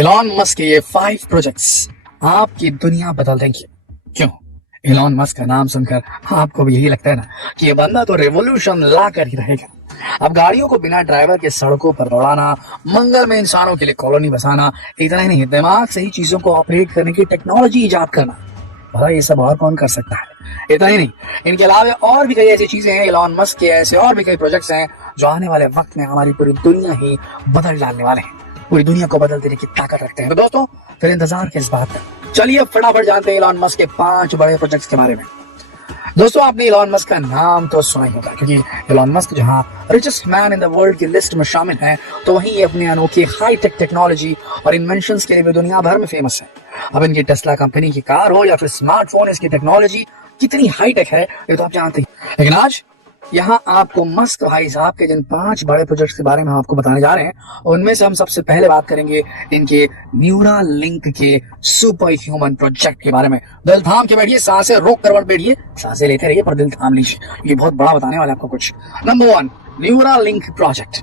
Elon Musk के ये 5 projects आपकी दुनिया बदल देंगे। क्यों? एलॉन मस्क का नाम सुनकर आपको भी यही लगता है ना कि ये बंदा तो रेवोल्यूशन ला कर ही रहेगा। अब गाड़ियों को बिना ड्राइवर के सड़कों पर दौड़ाना, मंगल में इंसानों के लिए कॉलोनी बसाना, इतना ही नहीं, दिमाग से ही चीजों को ऑपरेट करने की टेक्नोलॉजी इजाद करना। भला ये सब और कौन कर सकता है? इतना ही नहीं, इनके अलावा और भी कई ऐसी चीजें हैं, एलॉन मस्क के ऐसे और भी कई प्रोजेक्ट्स हैं जो आने वाले वक्त में हमारी पूरी दुनिया ही बदल डालने वाले हैं, पूरी दुनिया को बदल देने की ताकत रखते हैं। तो दोस्तों, फिर इंतजार किस बात का? चलिए फटाफट जानते हैं एलॉन मस्क के 5 बड़े प्रोजेक्ट्स के बारे में। दोस्तों, आपने एलॉन मस्क का नाम तो सुना ही होगा, क्योंकि एलॉन मस्क जहां richest man in the world की लिस्ट में शामिल हैं, तो वहीं ये अपने अनोखी हाईटेक टेक्नोलॉजी और इन्वेंशंस के लिए भी दुनिया भर में फेमस है। अब इनकी टेस्ला कंपनी की कार हो या फिर स्मार्टफोन, इसकी टेक्नोलॉजी कितनी हाईटेक है ये तो आप जानते हैं। लेकिन आज यहाँ आपको मस्क भाई साहब के जिन 5 बड़े प्रोजेक्ट्स के बारे में हम आपको बताने जा रहे हैं, उनमें से हम सबसे पहले बात करेंगे इनके न्यूरालिंक के सुपर ह्यूमन प्रोजेक्ट के बारे में। दिल थाम के बैठिए, सांसें रोक कर मत बैठिए, सांसें लेते रहिए पर दिल थाम लीजिए, ये बहुत बड़ा बताने वाला आपको कुछ। Number 1, Neuralink project.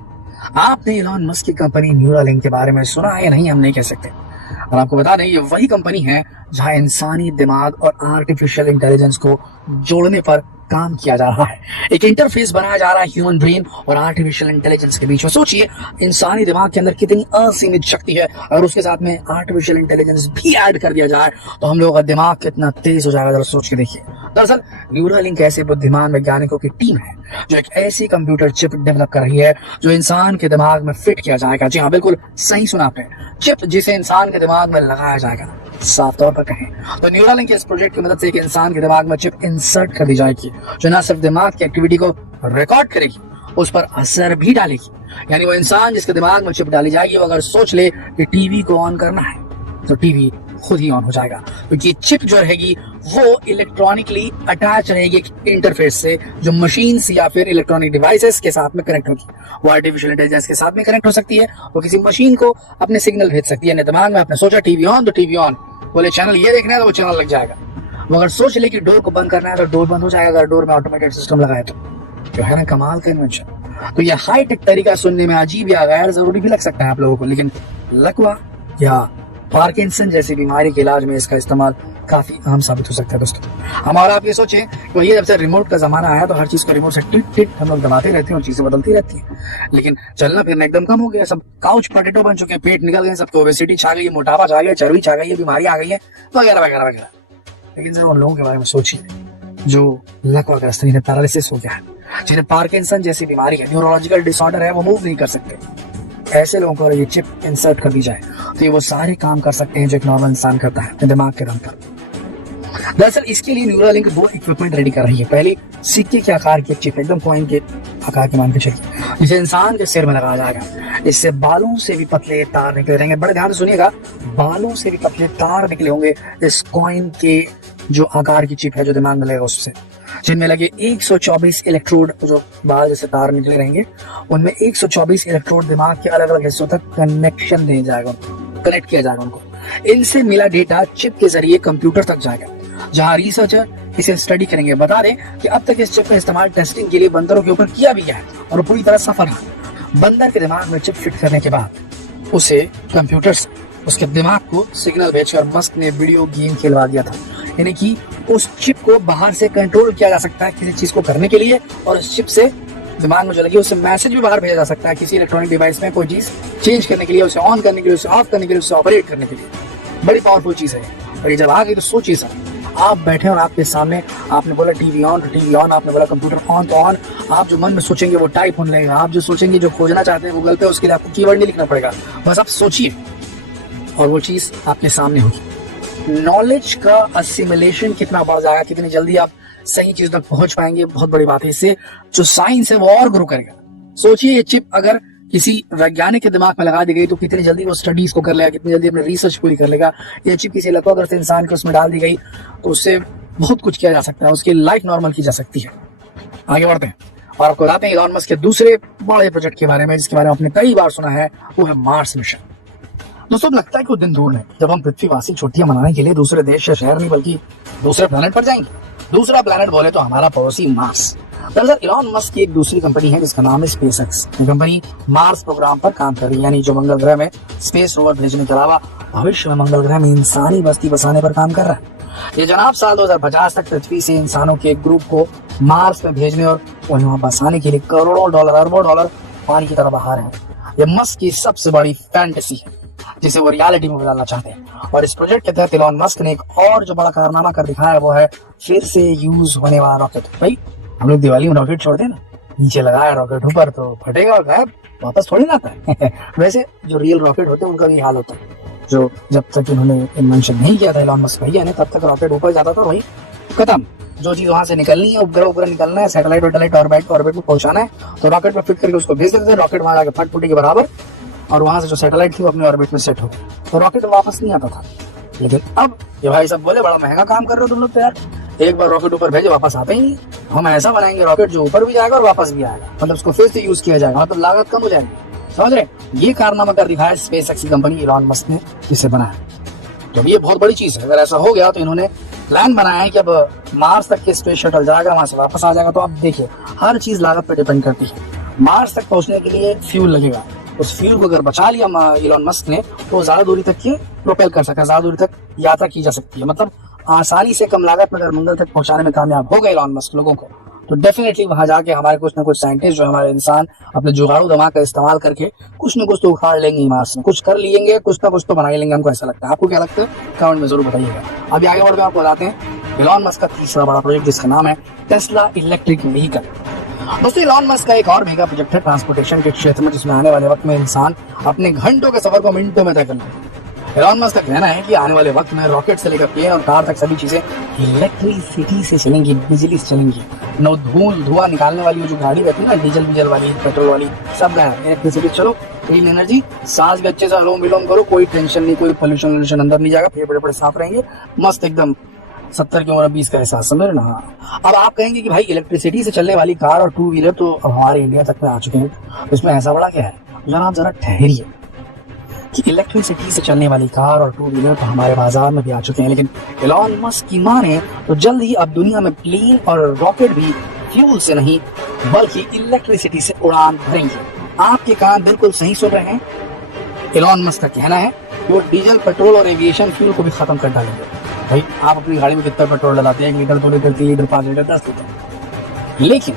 आपने एलॉन मस्क की कंपनी न्यूरालिंक के बारे में सुना है या नहीं, हम नहीं कह सकते। और आपको बता दें, ये वही कंपनी है जहां इंसानी दिमाग और आर्टिफिशियल इंटेलिजेंस को जोड़ने पर काम किया जा रहा है। एक इंटरफेस बनाया जा रहा है ह्यूमन ब्रेन और आर्टिफिशियल इंटेलिजेंस के बीच में। सोचिए, इंसानी दिमाग के अंदर कितनी असीमित शक्ति है, अगर उसके साथ में आर्टिफिशियल इंटेलिजेंस भी ऐड कर दिया जाए तो हम लोगों का दिमाग कितना तेज हो जाएगा, जरा सोच के देखिए। दरअसल न्यूरालिंक ऐसे बुद्धिमान वैज्ञानिकों की टीम है जो एक ऐसी कंप्यूटर चिप डेवलप कर रही है जो इंसान के दिमाग में फिट किया जाएगा। जी हाँ, बिल्कुल सही सुना आपने, चिप जिसे इंसान के दिमाग में लगाया जाएगा। साफ तौर पर कहें तो न्यूरालिंक के इस प्रोजेक्ट की मदद से एक इंसान के दिमाग में चिप इंसर्ट कर दी जाएगी जो न सिर्फ दिमाग की एक्टिविटी को रिकॉर्ड करेगी, उस पर असर भी डालेगी। यानी वो इंसान जिसके दिमाग में चिप डाली जाएगी, वो अगर सोच ले कि टीवी को ऑन करना है तो टीवी खुद ही ऑन हो जाएगा, क्योंकि चिप जो रहेगी वो इलेक्ट्रॉनिकली अटैच रहेगी एक इंटरफेस से जो मशीन या फिर इलेक्ट्रॉनिक डिवाइसेस के साथ में कनेक्ट होगी। वो आर्टिफिशियल इंटेलिजेंस के साथ में कनेक्ट हो सकती है, वो किसी मशीन को अपने सिग्नल भेज सकती है। दिमाग में आपने सोचा टीवी ऑन तो टीवी ऑन, बोले चैनल ये देखना है तो वो चैनल लग जाएगा। वो अगर सोच ले कि डोर को बंद करना है तो डोर बंद हो जाएगा, अगर डोर में ऑटोमेटेड सिस्टम लगाए तो है ना कमाल का इन्वेंशन। तो ये हाईटेक तरीका सुनने में अजीब या गैर जरूरी भी लग सकता है आप लोगों को, लेकिन लकवा या पार्किंसन जैसी बीमारी के इलाज में इसका इस्तेमाल काफी अहम साबित हो सकता है। दोस्तों, हमारा आप ये सोचें कि ये जब से रिमोट का जमाना आया तो हर चीज को रिमोट से टिट टिट हम लोग दबाते रहते हैं और चीजें बदलती रहती हैं, लेकिन चलना फिरना एकदम कम हो गया। सब काउच पोटैटो बन चुके हैं, पेट निकल गए, सबको ओबेसिटी छा गई, मोटापा छा गया, चर्बी छा गई है, बीमारी आ गई है, वगैरह वगैरह वगैरह। लेकिन जरा उन लोगों के बारे में सोचिए जो लकवाग्रस्त, जिन्हें पैरालिसिस हो गया है, जिन्हें पार्किंसन जैसी बीमारी है, न्यूरोलॉजिकल डिसऑर्डर है, वो मूव नहीं कर सकते। ऐसे लोगों को ये चिप इंसर्ट कर दी जाए तो ये वो सारे काम कर सकते हैं जो एक नॉर्मल इंसान करता है अपने दिमाग के दम पर। दरअसल इसके लिए न्यूरालिंक 2 इक्विपमेंट रेडी कर रही है। पहली, सिक्के के आकार की चिप, एकदम कॉइन के आकार के मान के चलिए, जिसे इंसान के सिर में लगाया जाएगा। इससे बालों से भी पतले तार निकले रहेंगे। बड़े ध्यान से सुनिएगा, बालों से भी पतले तार निकले होंगे इस कॉइन के जो आकार की चिप है जो दिमाग में लगेगा उससे, जिनमें लगे 124 इलेक्ट्रोड, जो बाल जैसे तार निकले रहेंगे उनमें 124 इलेक्ट्रोड दिमाग के अलग अलग हिस्सों तक कनेक्शन दे जाएगा, कनेक्ट किया जाएगा उनको। इनसे मिला डेटा चिप के जरिए कंप्यूटर तक जाएगा, जहां रिसर्चर इसे स्टडी करेंगे। बता दें कि अब तक इस चिप का इस्तेमाल टेस्टिंग के लिए बंदरों के ऊपर किया भी गया है और पूरी तरह सफल रहा। बंदर के दिमाग में चिप फिट करने के बाद उसे कंप्यूटर से उसके दिमाग को सिग्नल भेजकर मस्क ने वीडियो गेम खिलवा दिया था। यानी कि उस चिप को बाहर से कंट्रोल किया जा सकता है किसी चीज को करने के लिए, और उस चिप से दिमाग में जो लगी उससे मैसेज भी बाहर भेजा जा सकता है किसी इलेक्ट्रॉनिक डिवाइस में कोई चीज चेंज करने के लिए, उसे ऑन करने के लिए, उसे ऑफ करने के लिए, उसे ऑपरेट करने के लिए। बड़ी पावरफुल चीज है और ये जब आ गई तो सोचिए सर, आप बैठे और आपके सामने आपने बोला टीवी ऑन तो टीवी ऑन, आपने बोला कंप्यूटर ऑन तो ऑन। आप जो मन में सोचेंगे वो टाइप होने लगेगा, आप जो सोचेंगे, जो खोजना चाहते हैं गूगल पे, उसके लिए आपको कीवर्ड नहीं लिखना पड़ेगा, बस आप सोचिए और वो चीज आपके सामने होगी। नॉलेज का असिमिलेशन कितना बढ़ जाएगा, कितनी जल्दी आप सही चीज तक पहुंच पाएंगे, बहुत बड़ी बात है। इससे जो साइंस है वो और ग्रो करेगा। सोचिए, ये चिप अगर किसी वैज्ञानिक के दिमाग में लगा दी गई तो कितनी जल्दी वो स्टडीज को कर लेगा, कितनी जल्दी अपनी रिसर्च पूरी कर लेगा। ये चिप किसी लकवाग्रस्त इंसान के उसमें डाल दी गई तो उससे बहुत कुछ किया जा सकता है, उसकी लाइफ नॉर्मल की जा सकती है। आगे बढ़ते हैं और आपको बताते हैं एलॉन मस्क के दूसरे बड़े प्रोजेक्ट के बारे में, जिसके बारे में आपने कई बार सुना है, वो है मार्स मिशन। दोस्तों, लगता है कि वो दिन दूर है जब हम पृथ्वीवासी छुट्टियां मनाने के लिए दूसरे देश या शहर नहीं बल्कि दूसरे प्लेनेट पर जाएंगे। दूसरा प्लेनेट बोले तो हमारा पड़ोसी मार्स। दरअसल इलॉन मस्क की एक दूसरी कंपनी है जिसका नाम है स्पेसएक्स। ये कंपनी मार्स प्रोग्राम पर काम कर रही है, यानी जो मंगल ग्रह में स्पेस रोवर भेजने के अलावा भविष्य में मंगल ग्रह में इंसानी बस्ती बसाने पर काम कर रहा है। ये जनाब साल 2050 तक पृथ्वी से इंसानों के एक ग्रुप को मार्स में भेजने और उन्हें वहां बसाने के लिए करोड़ों डॉलर अरबों डॉलर पानी की तरह बहा रहे हैं। ये मस्क की सबसे बड़ी फैंटेसी है जिसे वो रियलिटी में बदलना चाहते हैं। और इस प्रोजेक्ट के तहत इलॉन मस्क ने एक और जो बड़ा कारनामा कर दिखाया है वो है फिर से यूज होने वाला रॉकेट। भाई हम लोग दिवाली में रॉकेट छोड़ते हैं ना, नीचे लगाया रॉकेट ऊपर तो फटेगा और गायब, वापस थोड़ी ना आता है। वैसे जो रियल रॉकेट होते हैं उनका भी हाल होता है। जो जब तक इन्होंने इन्वेंशन नहीं किया था इलॉन मस्क भैया ने, तब तक रॉकेट ऊपर जाता था, वही खत्म। जो चीज वहां से निकलनी है, उपग्रह निकलना है, सैटेलाइट वेटेलाइट ऑर्बिट में पहुंचाना है, तो रॉकेट में फिट करके उसको भेज देते थे। रॉकेट वहां जाके फट फुटी के बराबर, और वहां से जो सैटेलाइट थी वो अपने ऑर्बिट में सेट हो गई, तो रॉकेट वापस नहीं आता था। लेकिन अब ये भाई सब बोले बड़ा महंगा काम कर रहे हो तुम लोग तो यार, एक बार रॉकेट ऊपर भेजे वापस आते ही नहीं। हम ऐसा बनाएंगे रॉकेट जो ऊपर भी जाएगा और वापस भी आएगा, मतलब उसको फिर से यूज किया जाएगा, मतलब लागत कम हो जाएगी। समझ रहे? ये कारनामा कर दिखाया स्पेसएक्स की कंपनी इलॉन मस्क ने जिसे बनाया। तो ये बहुत बड़ी चीज है। अगर ऐसा हो गया तो इन्होंने प्लान बनाया है कि अब मार्स तक के स्पेस शटल जाएगा, वहां से वापस आ जाएगा। तो अब देखिए हर चीज लागत पर डिपेंड करती है। मार्स तक पहुंचने के लिए फ्यूल लगेगा, उस फ्यूल को अगर बचा लिया इलॉन मस्क ने तो ज्यादा दूरी तक ये प्रोपेल कर सकता है, ज्यादा दूरी तक यात्रा की जा सकती है। मतलब आसानी से कम लागत में अगर मंगल तक पहुंचाने में कामयाब हो गए इलॉन मस्क लोगों को, तो डेफिनेटली वहां जाके हमारे कुछ ना कुछ साइंटिस्ट जो हमारे इंसान अपने जुगाड़ू दिमाग का इस्तेमाल करके कुछ न कुछ तो उखाड़ लेंगे मार्स में, कुछ कर लेंगे, कुछ ना कुछ तो बना ही लेंगे। हमको ऐसा लगता है। आपको क्या लगता है कमेंट में जरूर बताइएगा। अभी आगे बढ़कर आपको बताते हैं इलॉन मस्क का तीसरा बड़ा प्रोजेक्ट जिसका नाम है टेस्ला इलेक्ट्रिक व्हीकल। दोस्तों इलॉन मस्क का एक और मेगा प्रोजेक्ट है ट्रांसपोर्टेशन के क्षेत्र में, जिसमें आने वाले वक्त में इंसान अपने घंटों के सफर को मिनटों में तय कर लेगा। इलॉन मस्क का कहना है कि आने वाले वक्त में रॉकेट से लेकर प्लेन और कार तक सभी चीजें इलेक्ट्रिसिटी से चलेंगी, बिजली से चलेंगी। नो धुआं निकालने वाली जो गाड़ी रहती है ना, डीजल वाली, पेट्रोल वाली, सब इलेक्ट्रिसिटी। चलो क्लीन एनर्जी, सांस भी अच्छे से अनुलोम विलोम करो, कोई टेंशन नहीं, कोई पोल्यूशन अंदर नहीं जाएगा, फेफड़े बड़े साफ रहेंगे, मस्त एकदम 70 की उम्र 20 का एहसास, समझ ना। अब आप कहेंगे कि भाई इलेक्ट्रिसिटी से चलने वाली कार और टू व्हीलर तो अब हमारे इंडिया तक में आ चुके हैं, इसमें ऐसा बड़ा क्या है? जनाब जरा ठहरिए कि इलेक्ट्रिसिटी से चलने वाली कार और टू व्हीलर तो हमारे बाजार में भी आ चुके हैं, लेकिन इलॉन मस्क की माने तो जल्द ही अब दुनिया में प्लेन और रॉकेट भी फ्यूल से नहीं बल्कि इलेक्ट्रिसिटी से उड़ान भरेंगे। आपके कान बिल्कुल सही सुन रहे हैं। इलॉन मस्क का कहना है कि वो डीजल, पेट्रोल और एविएशन फ्यूल को भी खत्म कर डालेंगे। भाई आप अपनी गाड़ी में कितना पेट्रोल डलाते हैं? 1 litre, 2 litre, 3 litre, 5 litre, 10 litre. लेकिन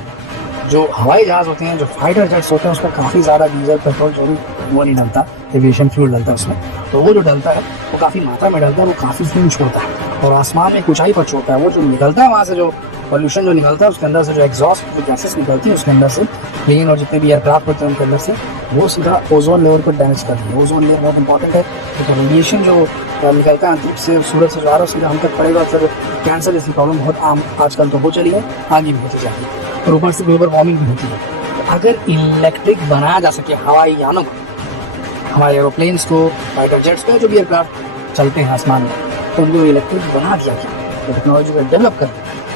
जो हवाई जहाज होते हैं, जो फाइटर जेट्स होते हैं, उसमें काफी ज्यादा डीजल, पेट्रोल जो भी वो नहीं डलता, एविएशन फ्यूल डलता है उसमें। तो वो जो डलता है वो काफी मात्रा में डलता है, वो काफी फ्यूल छोड़ता है और आसमान में ऊंचाई पर छोड़ता है। वो जो निकलता है वहां से, जो पॉल्यूशन जो निकलता है उसके अंदर से, जो एग्जॉस्ट जो गैसेस निकलती है उसके अंदर से, प्लेन और जितने भी एयरक्राफ्ट होते हैं उनके अंदर से, वो सीधा ओजोन लेवल को डैमेज करती है। ओजोन लेयर बहुत इंपॉर्टेंट है, तो रेडिएशन जो निकलता है अंतरिक्ष से, सूरज से जा रहा है, सीधा हम तक पड़ेगा। फिर कैंसर जैसी प्रॉब्लम बहुत आम आजकल तो हो चली है, आगे भी होती जाएगी, और ऊपर से ग्लोबल वार्मिंग भी होती है। तो अगर इलेक्ट्रिक बनाया जा सके हवाई यानों को, हमारे एरोप्लेन्स को, फाइटर जेट्स को, जो भी एयरक्राफ्ट चलते हैं आसमान में, तो उनको इलेक्ट्रिक बना दिया गया, तो टेक्नोलॉजी को डेवलप कर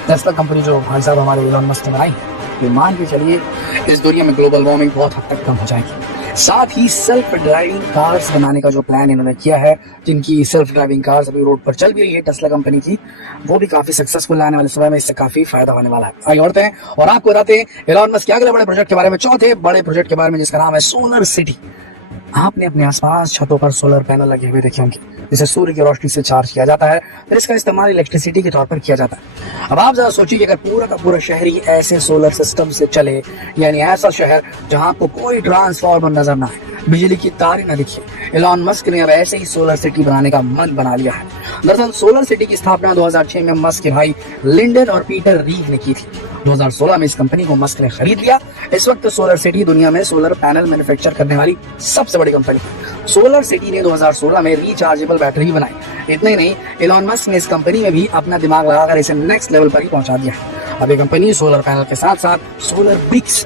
टेस्ला कंपनी जो भाई साहब हमारे इलॉन मस्क ने बनाई है, ये मान के चलिए इस दुनिया में ग्लोबल वार्मिंग बहुत हद तक कम हो जाएगी। साथ ही सेल्फ ड्राइविंग कार्स बनाने का जो प्लान इन्होंने किया है, जिनकी सेल्फ ड्राइविंग कार्स अभी रोड पर चल भी रही है टेस्ला कंपनी की, वो भी काफी सक्सेसफुल आने वाले समय में इससे काफी फायदा होने वाला है। आगे बढ़ते हैं और आपको बताते हैं इलॉन मस्क के अगले बड़े प्रोजेक्ट के बारे में, चौथे बड़े प्रोजेक्ट के बारे में, जिसका नाम है सोलर सिटी। आपने अपने आसपास छतों पर सोलर पैनल लगे हुए देखे होंगे, जिसे सूर्य की रोशनी से चार्ज किया जाता है, फिर इसका इस्तेमाल इलेक्ट्रिसिटी के तौर पर किया जाता है। अब आप जरा सोचिए कि अगर पूरा का पूरा शहर ही ऐसे सोलर सिस्टम से चले, यानी ऐसा शहर जहां आपको कोई ट्रांसफार्मर नजर ना आए, बिजली की तारें न दिखे। इलॉन मस्क ने अब ऐसे ही सोलर सिटी बनाने का मन बना लिया है। दरअसल सोलर सिटी की स्थापना 2006 में मस्क के भाई लिंडन और पीटर रीव ने की थी। 2016 में इस कंपनी को मस्क ने खरीद लिया। इस वक्त सोलर सिटी दुनिया में सोलर पैनल मैन्युफैक्चर करने वाली सबसे बड़ी कंपनी है। सोलर सिटी ने 2016 में रिचार्जेबल बैटरी बनाई। इतना ही नहीं, इलॉन मस्क ने इस कंपनी में भी अपना दिमाग लगाकर इसे नेक्स्ट लेवल पर ही पहुंचा दिया है। अब ये कंपनी सोलर पैनल के साथ साथ सोलर ब्रिक्स,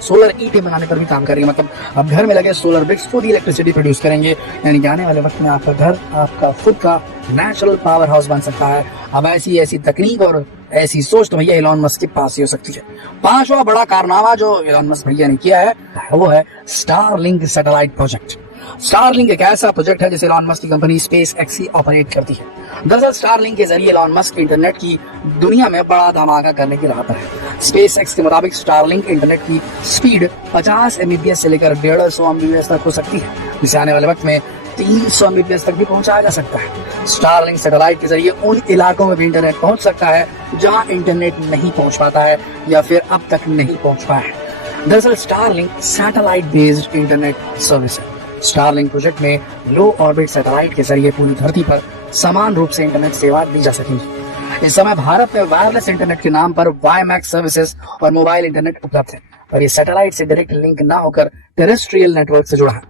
सोलर ईंटें बनाने पर भी काम कर रही है। मतलब अब घर में लगे सोलर ब्रिक्स खुद ही इलेक्ट्रिसिटी प्रोड्यूस करेंगे, यानी कि आने वाले वक्त में आपका घर आपका खुद का नेचुरल पावर हाउस बन सकता है। अब ऐसी तकनीक और ऐसी सोच तो भैया इलॉन मस्क के पास ही हो सकती है। पांचवा बड़ा कारनामा जो इलॉन मस्क भैया ने किया है वो है स्टारलिंक सैटेलाइट प्रोजेक्ट। स्टारलिंक एक ऐसा प्रोजेक्ट है जिसे इलॉन मस्क की कंपनी स्पेस एक्स ही ऑपरेट करती है। दरअसल स्टारलिंक के जरिए इलॉन मस्क इंटरनेट की दुनिया में बड़ा धमाका करने की राह पर है। स्पेसएक्स के मुताबिक स्टारलिंक इंटरनेट की स्पीड 50 एमबीपीएस से लेकर 150 एमबीपीएस तक हो सकती है, जिसे आने वाले वक्त में 300 एमबीपीएस तक भी पहुंचाया जा सकता है। स्टारलिंक सैटेलाइट के जरिए उन इलाकों में भी इंटरनेट पहुंच सकता है जहां इंटरनेट नहीं पहुंच पाता है या फिर अब तक नहीं पहुंच पाया है। दरअसल Starlink satellite based internet service है। स्टारलिंक प्रोजेक्ट में लो ऑर्बिट सैटेलाइट के जरिए पूरी धरती पर समान रूप से इंटरनेट सेवा दी जा सकेगी। इस समय भारत में वायरलेस इंटरनेट के नाम पर वाईमैक्स सर्विसेज और मोबाइल इंटरनेट उपलब्ध है, और ये सैटेलाइट से डायरेक्ट लिंक ना होकर टेरेस्ट्रियल नेटवर्क से जुड़ा है।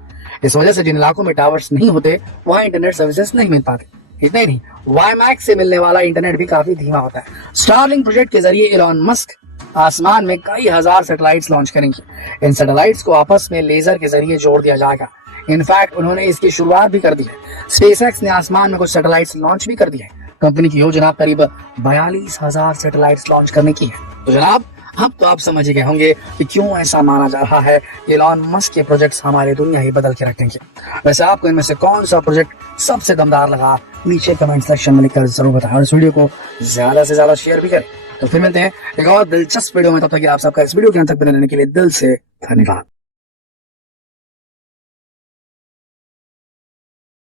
इस वजह से जिन इलाकों में टावर्स नहीं होते वहां इंटरनेट सर्विसेज नहीं मिल पाते। इतना ही नहीं, वाईमैक्स से मिलने वाला इंटरनेट भी काफी धीमा होता है। स्टारलिंक प्रोजेक्ट के जरिए इलॉन मस्क आसमान में कई हजार सैटेलाइट्स लॉन्च करेंगे। इन सैटेलाइट्स को आपस में लेजर के जरिए जोड़ दिया जाएगा। इनफैक्ट उन्होंने इसकी शुरुआत भी कर दी है। स्पेसएक्स ने आसमान में कुछ सैटेलाइट्स लॉन्च भी कर दिए हैं। कंपनी की योजना करीब 42,000 सैटेलाइट्स लॉन्च करने की है। तो जनाब, अब तो आप समझ ही गए होंगे कि क्यों ऐसा माना जा रहा है इलॉन मस्क के प्रोजेक्ट्स हमारी दुनिया ही बदल के रखेंगे। वैसे आपको इनमें से कौन सा प्रोजेक्ट सबसे दमदार लगा, नीचे कमेंट सेक्शन में लिखकर जरूर बताएं और इस वीडियो को ज्यादा से ज्यादा शेयर भी करें। तो फिर मिलते हैं एक और दिलचस्प वीडियो में, तब तक आप सबका इस वीडियो के अंत तक बने रहने के लिए दिल से धन्यवाद।